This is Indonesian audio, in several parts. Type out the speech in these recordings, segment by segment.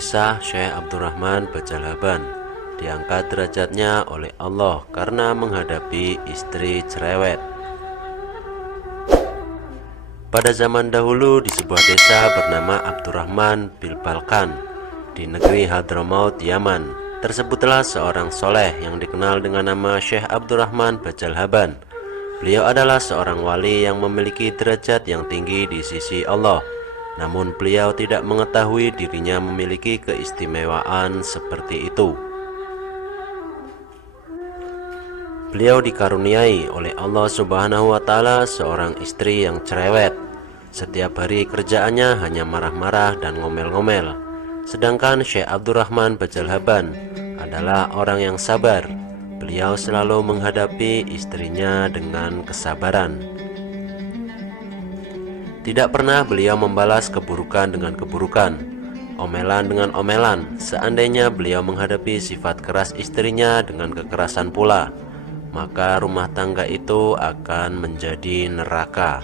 Kisah Syekh Abdurrahman Bajalhaban diangkat derajatnya oleh Allah karena menghadapi istri cerewet. Pada zaman dahulu di sebuah desa bernama Abdurrahman bil Balkan di negeri Hadramaut, Yaman, tersebutlah seorang soleh yang dikenal dengan nama Syekh Abdurrahman Bajalhaban. Beliau adalah seorang wali yang memiliki derajat yang tinggi di sisi Allah. Namun beliau tidak mengetahui dirinya memiliki keistimewaan seperti itu. Beliau dikaruniai oleh Allah Subhanahu wa Ta'ala seorang istri yang cerewet. Setiap hari kerjaannya hanya marah-marah dan ngomel-ngomel. Sedangkan Syekh Abdurrahman Bajalhaban adalah orang yang sabar. Beliau selalu menghadapi istrinya dengan kesabaran. Tidak pernah beliau membalas keburukan dengan keburukan, omelan dengan omelan. Seandainya beliau menghadapi sifat keras istrinya dengan kekerasan pula, maka rumah tangga itu akan menjadi neraka.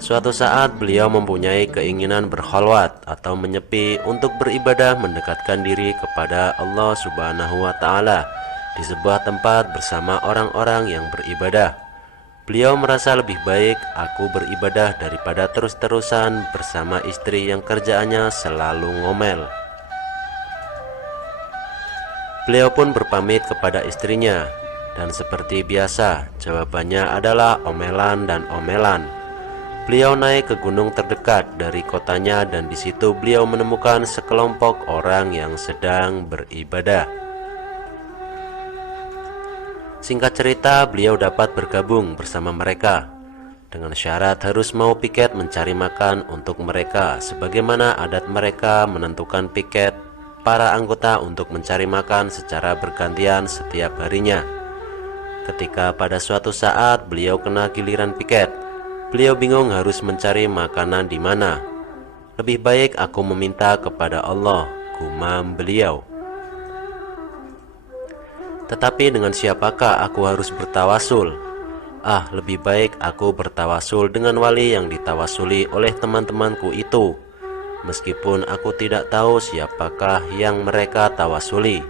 Suatu saat beliau mempunyai keinginan berkhalwat atau menyepi untuk beribadah mendekatkan diri kepada Allah Subhanahu wa Ta'ala di sebuah tempat bersama orang-orang yang beribadah. Beliau merasa lebih baik aku beribadah daripada terus-terusan bersama istri yang kerjaannya selalu ngomel. Beliau pun berpamit kepada istrinya, dan seperti biasa jawabannya adalah omelan dan omelan. Beliau naik ke gunung terdekat dari kotanya dan di situ beliau menemukan sekelompok orang yang sedang beribadah. Singkat cerita, beliau dapat bergabung bersama mereka dengan syarat harus mau piket mencari makan untuk mereka, sebagaimana adat mereka menentukan piket para anggota untuk mencari makan secara bergantian setiap harinya. Ketika pada suatu saat beliau kena giliran piket, beliau bingung harus mencari makanan di mana. Lebih baik aku meminta kepada Allah, gumam beliau. Tetapi dengan siapakah aku harus bertawasul? Lebih baik aku bertawasul dengan wali yang ditawasuli oleh teman-temanku itu, meskipun aku tidak tahu siapakah yang mereka tawasuli,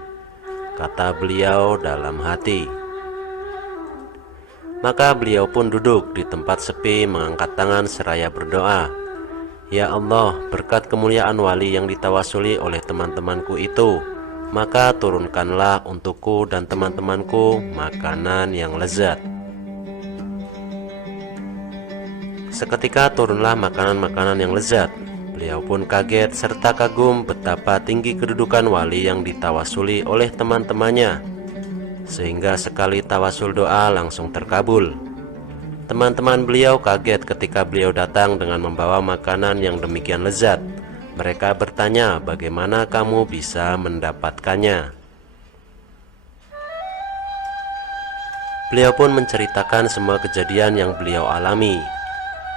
kata beliau dalam hati. Maka beliau pun duduk di tempat sepi mengangkat tangan seraya berdoa, "Ya Allah, berkat kemuliaan wali yang ditawasuli oleh teman-temanku itu, maka turunkanlah untukku dan teman-temanku makanan yang lezat." Seketika turunlah makanan-makanan yang lezat. Beliau pun kaget serta kagum betapa tinggi kedudukan wali yang ditawasuli oleh teman-temannya, sehingga sekali tawasul doa langsung terkabul. Teman-teman beliau kaget ketika beliau datang dengan membawa makanan yang demikian lezat. Mereka bertanya, bagaimana kamu bisa mendapatkannya? Beliau pun menceritakan semua kejadian yang beliau alami.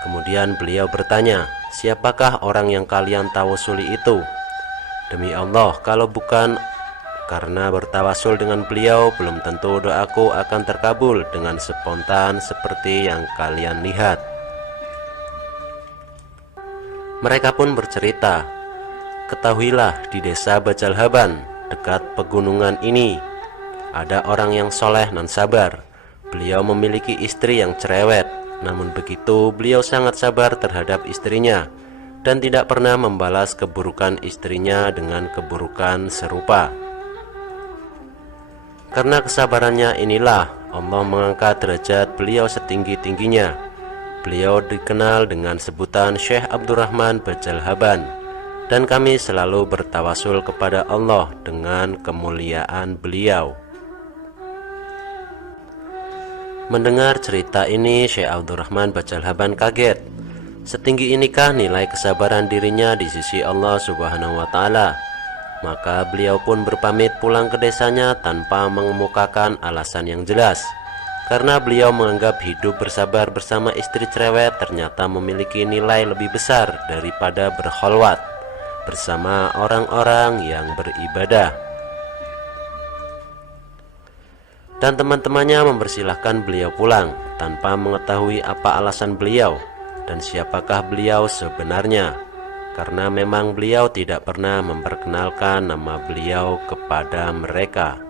Kemudian beliau bertanya, siapakah orang yang kalian tawasuli itu? Demi Allah, kalau bukan karena bertawasul dengan beliau, belum tentu doaku akan terkabul dengan spontan seperti yang kalian lihat. Mereka pun bercerita, ketahuilah di desa Bajalhaban dekat pegunungan ini ada orang yang soleh dan sabar. Beliau memiliki istri yang cerewet, namun begitu beliau sangat sabar terhadap istrinya dan tidak pernah membalas keburukan istrinya dengan keburukan serupa. Karena kesabarannya inilah Allah mengangkat derajat beliau setinggi-tingginya. Beliau dikenal dengan sebutan Syekh Abdurrahman Bajalhaban, dan kami selalu bertawasul kepada Allah dengan kemuliaan beliau. Mendengar cerita ini, Syekh Abdurrahman Bajalhaban kaget. Setinggi inikah nilai kesabaran dirinya di sisi Allah Subhanahu wa Ta'ala? Maka beliau pun berpamit pulang ke desanya tanpa mengemukakan alasan yang jelas. Karena beliau menganggap hidup bersabar bersama istri cerewet ternyata memiliki nilai lebih besar daripada berkhalwat bersama orang-orang yang beribadah. Dan teman-temannya mempersilahkan beliau pulang tanpa mengetahui apa alasan beliau dan siapakah beliau sebenarnya. karena memang beliau tidak pernah memperkenalkan nama beliau kepada mereka.